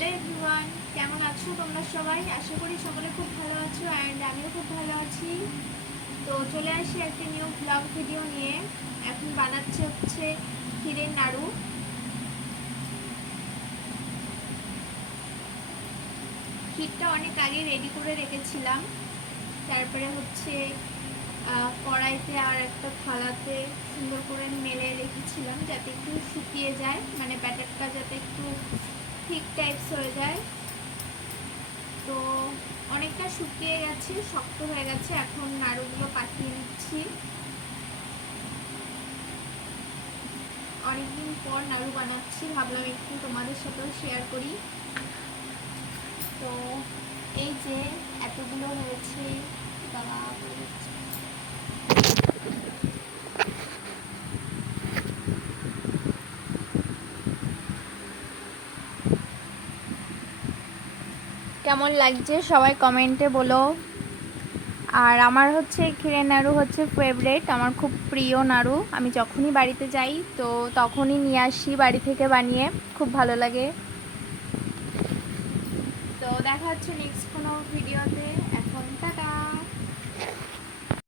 Hello everyone, কেমন আছো তোমরা সবাই? আশা করি সকলে খুব ভালো আছো অ্যান্ড আমিও খুব ভালো আছি। তো চলে আসি একটা নিউ ব্লগ ভিডিও নিয়ে। এখন বানাচ্ছে হচ্ছে ক্ষীরের নাড়ু। ক্ষীরটা অনেক আগে রেডি করে রেখেছিলাম। তারপরে হচ্ছে কড়াইতে আর একটা থালাতে সুন্দর করে মেলে রেখেছিলাম যাতে একটু শুকিয়ে যায়, মানে ব্যাটারটা যাতে একটু ঠিক টাইপস হয়ে যায়। তো অনেকটা শুকিয়ে গেছে, শক্ত হয়ে গেছে। এখন নাড়ুগুলো পাঠিয়ে নিচ্ছি। অনেকদিন পর নাড়ু বানাচ্ছি, ভাবলাম একটু তোমাদের সাথেও শেয়ার করি। তো এই যে এতগুলো হয়েছে, বাবা কেমন লাগছে সবাই কমেন্টে বলো। আর আমার হচ্ছে ক্ষীরের নাড়ু হচ্ছে ফেভারিট, আমার খুব প্রিয় নাড়ু। আমি যখনই বাড়িতে যাই তো তখনই নিয়ে আসি বাড়ি থেকে বানিয়ে, খুব ভালো লাগে। তো দেখা হচ্ছে নেক্সট কোনো ভিডিওতে। এখন টাটা।